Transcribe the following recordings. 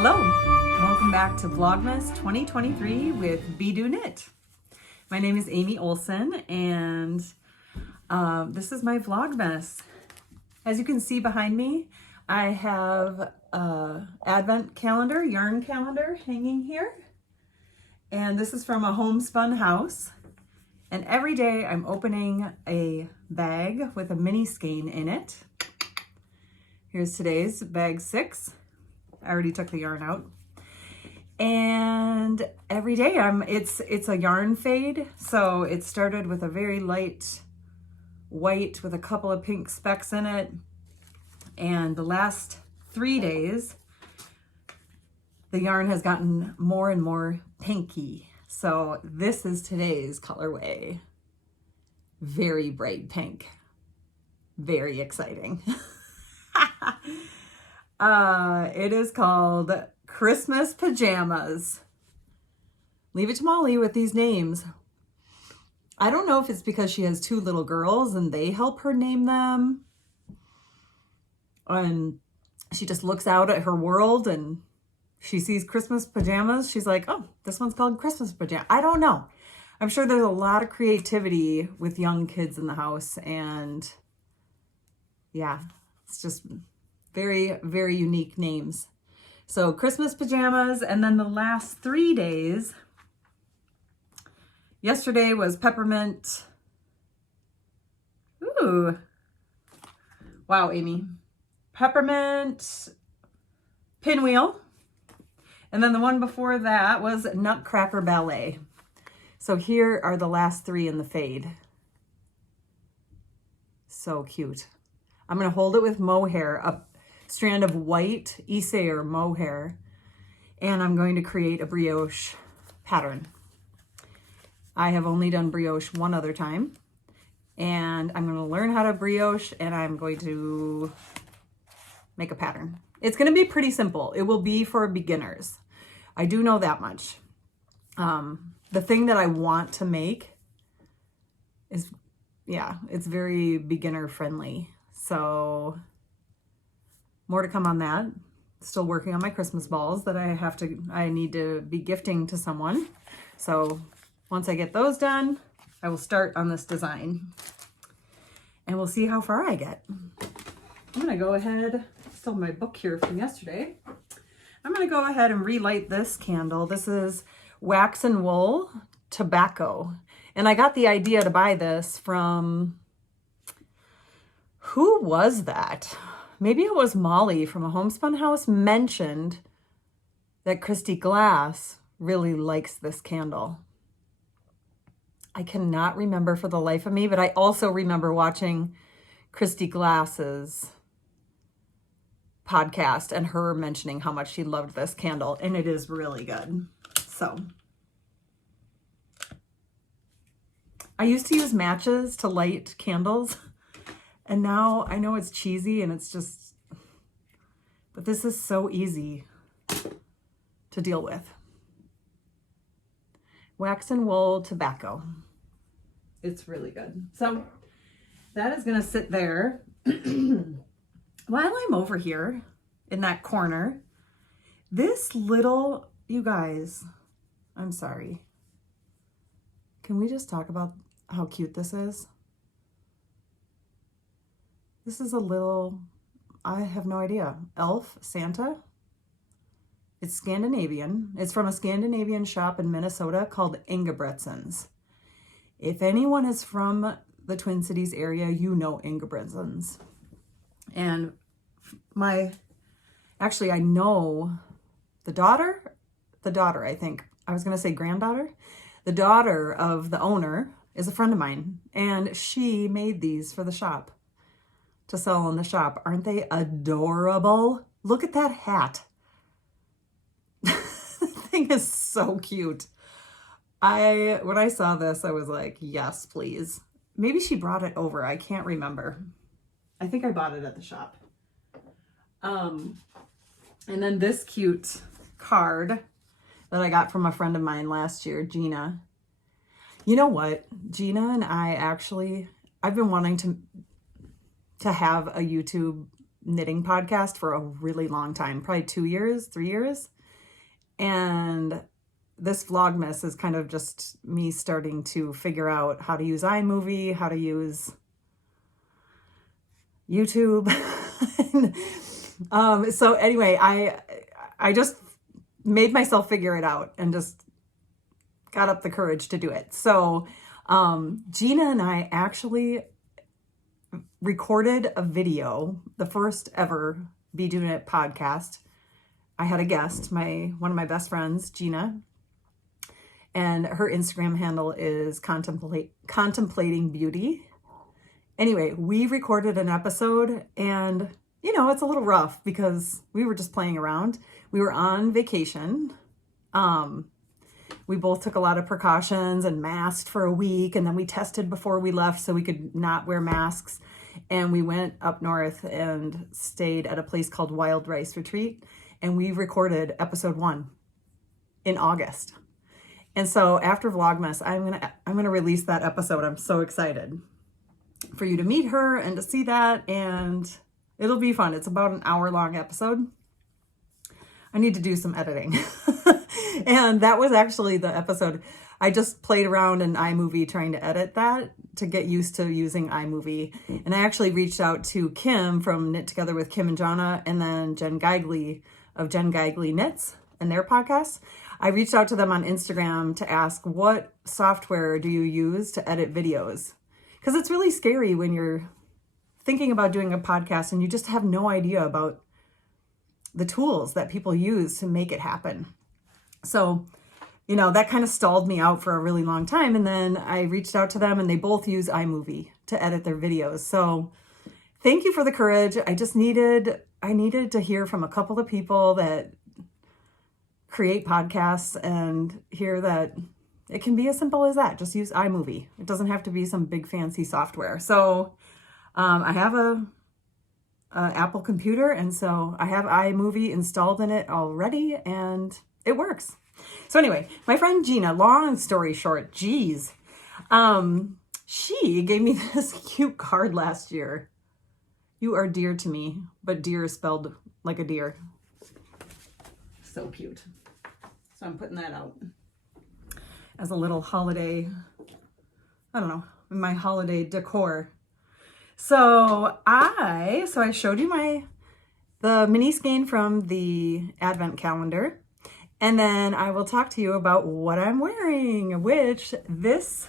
Hello, welcome back to Vlogmas 2023 with Be Do Knit. My name is Amy Olson and this is my Vlogmas. As you can see behind me, I have an advent calendar, yarn calendar hanging here. And this is from A Homespun House. And every day I'm opening a bag with a mini-skein in it. Here's today's bag 6. I already took the yarn out. And every day it's a yarn fade. So it started with a very light white with a couple of pink specks in it. And the last 3 days, the yarn has gotten more and more pinky. So this is today's colorway. Very bright pink. Very exciting. It is called Christmas Pajamas. Leave it to Molly with these names. I don't know if it's because she has 2 little girls and they help her name them. And she just looks out at her world and she sees Christmas pajamas. She's like, oh, this one's called Christmas Pajamas. I don't know. I'm sure there's a lot of creativity with young kids in the house. And yeah, it's just very, very unique names. So Christmas pajamas, and then the last 3 days, yesterday was peppermint. Ooh. Wow, Amy. Peppermint pinwheel. And then the one before that was Nutcracker Ballet. So here are the last 3 in the fade. So cute. I'm going to hold it with mohair, a strand of white Isair mohair, and I'm going to create a brioche pattern. I have only done brioche one other time, and I'm going to learn how to brioche, and I'm going to make a pattern. It's going to be pretty simple. It will be for beginners. I do know that much. The thing that I want to make is, yeah, it's very beginner friendly. So more to come on that. Still working on my Christmas balls that I need to be gifting to someone. So once I get those done, I will start on this design and we'll see how far I get. I'm gonna go ahead, still my book here from yesterday. I'm gonna go ahead and relight this candle. This is Wax and Wool Tobacco. And I got the idea to buy this from, who was that? Maybe it was Molly from A Homespun House mentioned that Christy Glass really likes this candle. I cannot remember for the life of me, but I also remember watching Christy Glass's podcast and her mentioning how much she loved this candle, and it is really good. So I used to use matches to light candles. And now I know it's cheesy and it's just, but this is so easy to deal with. Wax and Wool Tobacco. It's really good. So that is going to sit there. While I'm over here in that corner, this little, you guys, I'm sorry. Can we just talk about how cute this is? This is a little, I have no idea, elf Santa. It's Scandinavian. It's from a Scandinavian shop in Minnesota called Ingebretsen's. If anyone is from the Twin Cities area, you know Ingebretsen's. And actually I know the daughter, I think. I was going to say granddaughter. The daughter of the owner is a friend of mine, and she made these for the shop. To sell in the shop. Aren't they adorable? Look at that hat. The thing is so cute. When I saw this, I was like, yes, please. Maybe she brought it over. I can't remember. I think I bought it at the shop. And then this cute card that I got from a friend of mine last year, Gina. You know what? Gina and I actually, I've been wanting to have a YouTube knitting podcast for a really long time, probably 2 years, 3 years. And this Vlogmas is kind of just me starting to figure out how to use iMovie, how to use YouTube. So anyway, I just made myself figure it out and just got up the courage to do it. So Gina and I actually recorded a video, the first ever Be Doing It podcast. I had a guest, one of my best friends, Gina, and her Instagram handle is contemplating beauty. Anyway, we recorded an episode, and you know, it's a little rough because we were just playing around. We were on vacation. We both took a lot of precautions and masked for a week, and then we tested before we left so we could not wear masks. And we went up north and stayed at a place called Wild Rice Retreat, and we recorded episode 1 in August. And so after Vlogmas, I'm gonna release that episode. I'm so excited for you to meet her and to see that, and it'll be fun. It's about an hour-long episode. I need to do some editing. And that was actually the episode. I just played around in iMovie trying to edit that to get used to using iMovie. And I actually reached out to Kim from Knit Together with Kim and Jana, and then Jen Geigley of Jen Geigley Knits and their podcast. I reached out to them on Instagram to ask, what software do you use to edit videos? Because it's really scary when you're thinking about doing a podcast and you just have no idea about the tools that people use to make it happen. So, you know, that kind of stalled me out for a really long time. And then I reached out to them, and they both use iMovie to edit their videos. So thank you for the courage. I needed to hear from a couple of people that create podcasts and hear that it can be as simple as that. Just use iMovie. It doesn't have to be some big fancy software. So I have a Apple computer, and so I have iMovie installed in it already, and it works. So anyway, my friend Gina, long story short, geez, she gave me this cute card last year. You are dear to me, but dear is spelled like a deer. So cute. So I'm putting that out as a little holiday, I don't know, my holiday decor. So I showed you the mini skein from the advent calendar. And then I will talk to you about what I'm wearing, which this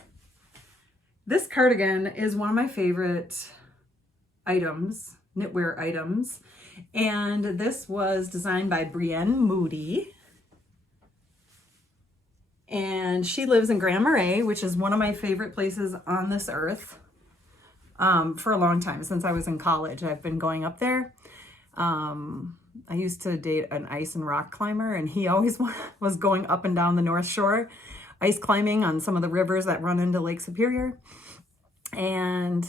cardigan is one of my favorite items, knitwear items. And this was designed by Brienne Moody. And she lives in Grand Marais, which is one of my favorite places on this earth for a long time. Since I was in college, I've been going up there. I used to date an ice and rock climber, and he always was going up and down the North Shore, ice climbing on some of the rivers that run into Lake Superior. And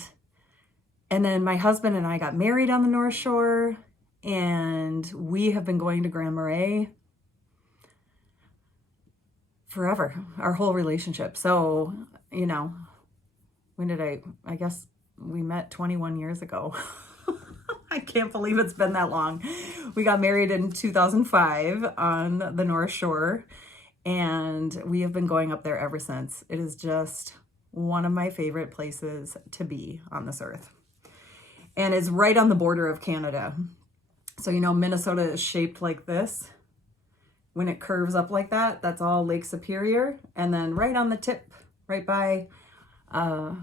then my husband and I got married on the North Shore, and we have been going to Grand Marais forever, our whole relationship. So, you know, I guess we met 21 years ago. I can't believe it's been that long. We got married in 2005 on the North Shore, and we have been going up there ever since. It is just one of my favorite places to be on this earth. And it's right on the border of Canada. So, you know, Minnesota is shaped like this. When it curves up like that, that's all Lake Superior. And then right on the tip, right by the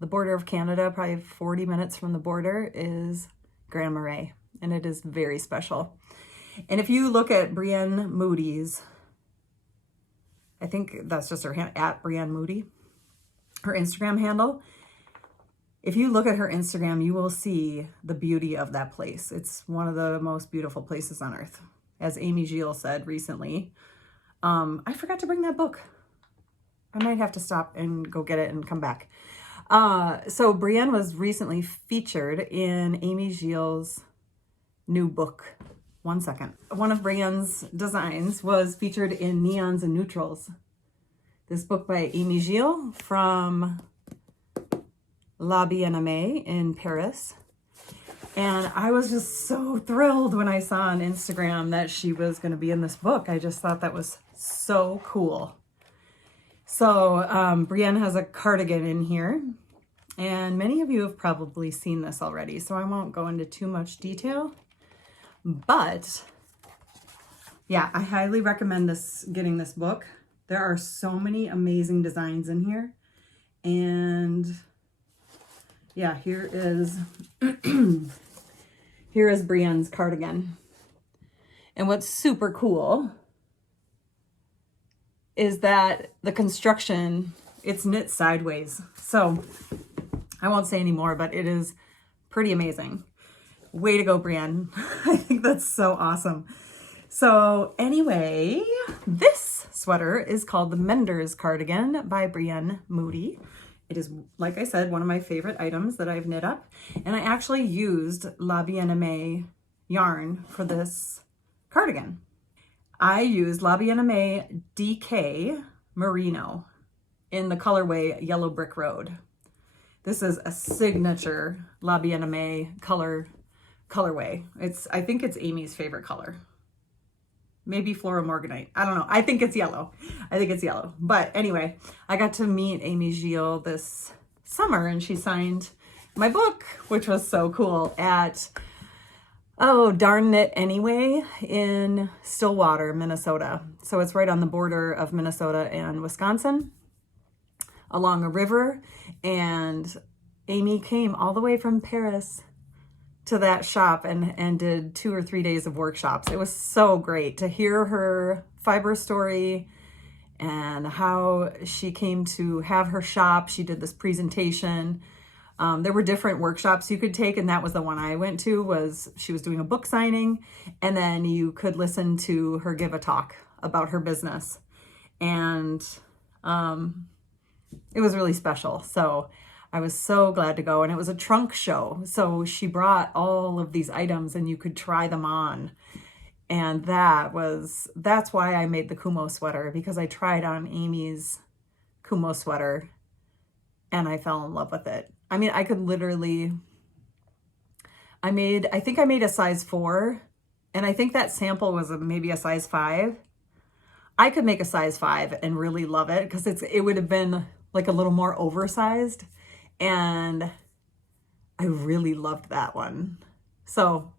border of Canada, probably 40 minutes from the border, is Grand Marais, and it is very special. And if you look at Brienne Moody's, I think that's just her at Brienne Moody, her Instagram handle. If you look at her Instagram, you will see the beauty of that place. It's one of the most beautiful places on earth. As Amy Gille said recently, I forgot to bring that book. I might have to stop and go get it and come back. So Brienne was recently featured in Amy Gille's new book. One second. One of Brienne's designs was featured in Neons and Neutrals. This book by Amy Gille from Bien Aimee in Paris. And I was just so thrilled when I saw on Instagram that she was going to be in this book. I just thought that was so cool. So Brienne has a cardigan in here, and many of you have probably seen this already, so I won't go into too much detail. But yeah, I highly recommend getting this book. There are so many amazing designs in here. And yeah, here is Brienne's cardigan. And what's super cool is that the construction, it's knit sideways. So I won't say any more, but it is pretty amazing. Way to go, Brienne. I think that's so awesome. So anyway, this sweater is called the Menders Cardigan by Brienne Moody. It is, like I said, one of my favorite items that I've knit up. And I actually used Bien Aimee yarn for this cardigan. I used Bien Aimee DK Merino in the colorway Yellow Brick Road. This is a signature Bien Aimee colorway. I think it's Amy's favorite color. Maybe Flora Morganite. I don't know. I think it's yellow. But anyway, I got to meet Amy Gille this summer, and she signed my book, which was so cool, at Darn Knit Anyway in Stillwater, Minnesota. So it's right on the border of Minnesota and Wisconsin, along a river. And Amy came all the way from Paris to that shop and did 2 or 3 days of workshops. It was so great to hear her fiber story and how she came to have her shop. She did this presentation. There were different workshops you could take, and that was the one I went to. She was doing a book signing, and then you could listen to her give a talk about her business. And it was really special. So I was so glad to go, and it was a trunk show. So she brought all of these items and you could try them on. And that's why I made the Kumo sweater, because I tried on Amy's Kumo sweater and I fell in love with it. I mean, I could literally, I think I made a size 4, and I think that sample was maybe a size 5. I could make a size 5 and really love it, because it would have been like a little more oversized. And I really loved that one. So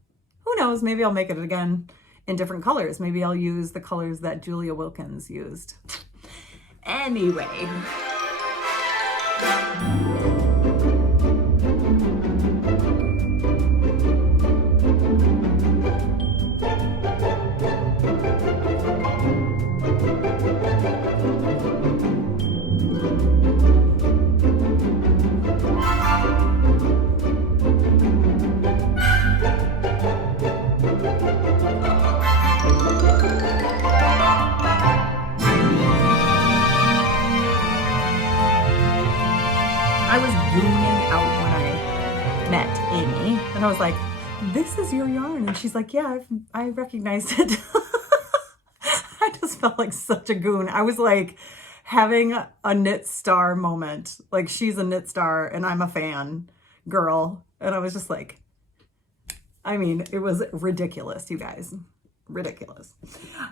who knows, maybe I'll make it again in different colors. Maybe I'll use the colors that Julia Wilkins used. Anyway. And I was like, this is your yarn? And she's like, yeah, I recognized it. I just felt like such a goon. I was like having a knit star moment. Like, she's a knit star and I'm a fan girl. And I was just like, I mean, it was ridiculous, you guys. Ridiculous.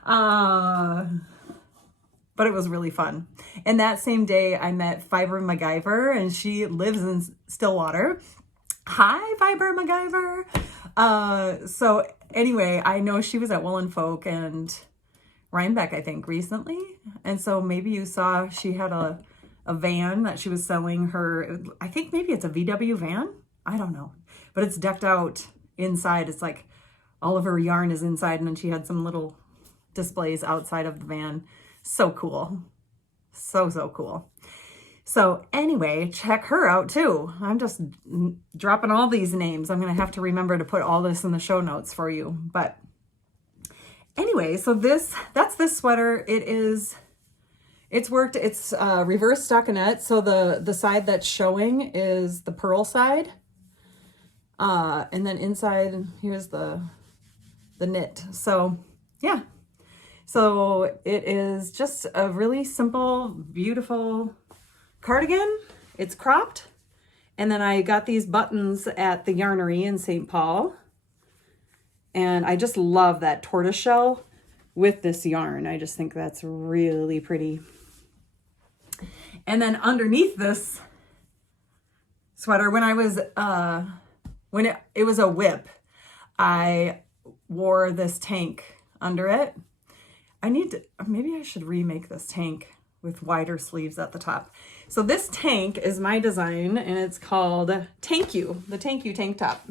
But it was really fun. And that same day I met Fiber MacGyver, and she lives in Stillwater. Hi, Fiber MacGyver. So anyway, I know she was at Woolen Folk and Rhinebeck, I think, recently. And so maybe you saw she had a van that she was selling her. I think maybe it's a VW van. I don't know. But it's decked out inside. It's like all of her yarn is inside, and then she had some little displays outside of the van. So cool. So cool. So anyway, check her out too. I'm just dropping all these names. I'm going to have to remember to put all this in the show notes for you. But anyway, so that's this sweater. It's reverse stockinette. So the side that's showing is the purl side. And then inside, here's the knit. So yeah. So it is just a really simple, beautiful cardigan. It's cropped, And then I got these buttons at the Yarnery in St. Paul. And I just love that tortoiseshell with this yarn. I just think that's really pretty. And then underneath this sweater, when I was, when it was a whip, I wore this tank under it. Maybe I should remake this tank with wider sleeves at the top. So this tank is my design, and it's called Tank You, the Tank You tank top.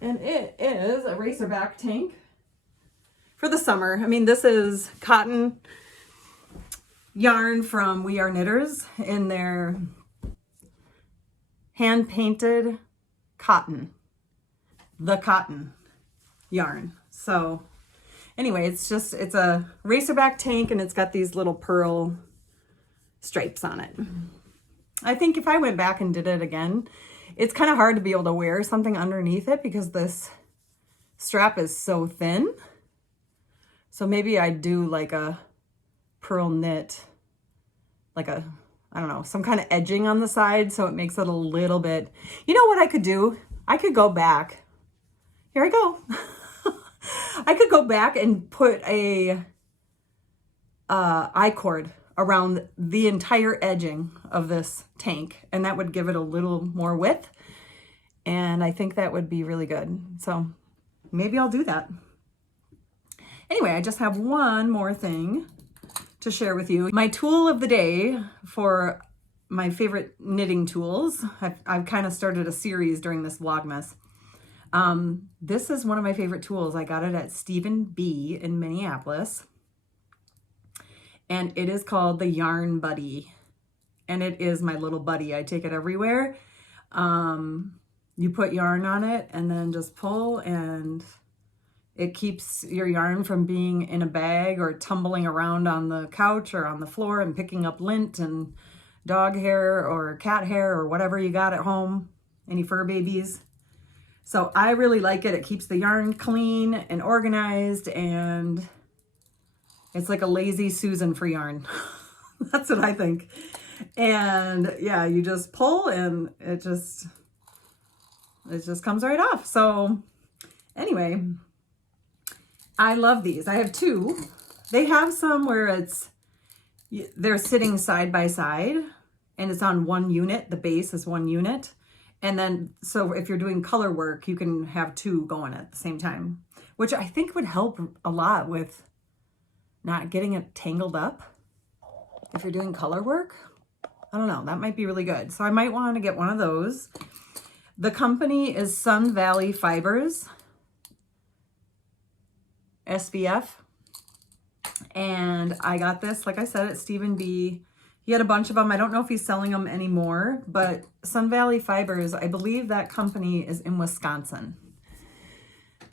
And it is a racerback tank for the summer. I mean, this is cotton yarn from We Are Knitters in their hand-painted cotton, the cotton yarn. So anyway, it's a racerback tank, and it's got these little pearl stripes on it. I think if I went back and did it again, it's kind of hard to be able to wear something underneath it because this strap is so thin. So maybe I'd do like a pearl knit, like I don't know, some kind of edging on the side so it makes it a little bit, you know what I could do? I could go back. Here I go. I could go back and put a I-cord around the entire edging of this tank, and that would give it a little more width, and I think that would be really good. So maybe I'll do that. Anyway, I just have one more thing to share with you. My tool of the day for my favorite knitting tools. I've kind of started a series during this Vlogmas. This is one of my favorite tools. I got it at Stephen B in Minneapolis. And it is called the Yarn Buddy. And it is my little buddy. I take it everywhere. You put yarn on it and then just pull, and it keeps your yarn from being in a bag or tumbling around on the couch or on the floor and picking up lint and dog hair or cat hair or whatever you got at home, any fur babies. So I really like it. It keeps the yarn clean and organized, and it's like a lazy Susan for yarn. That's what I think. And yeah, you just pull and it just comes right off. So anyway, I love these. I have two. They have some where they're sitting side by side and it's on one unit. The base is one unit. And then, so if you're doing color work, you can have two going at the same time, which I think would help a lot with not getting it tangled up. If you're doing color work, I don't know, that might be really good. So I might want to get one of those. The company is Sun Valley Fibers, SVF. And I got this, like I said, at Stephen B. He had a bunch of them. I don't know if he's selling them anymore, but Sun Valley Fibers, I believe that company is in Wisconsin.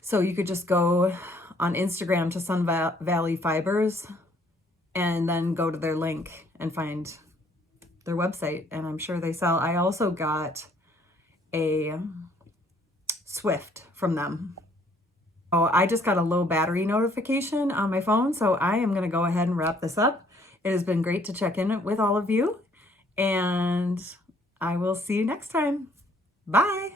So you could just go on Instagram to Sun Valley Fibers and then go to their link and find their website, and I'm sure they sell. I also got a Swift from them. Oh, I just got a low battery notification on my phone, so I am going to go ahead and wrap this up. It has been great to check in with all of you, and I will see you next time. Bye.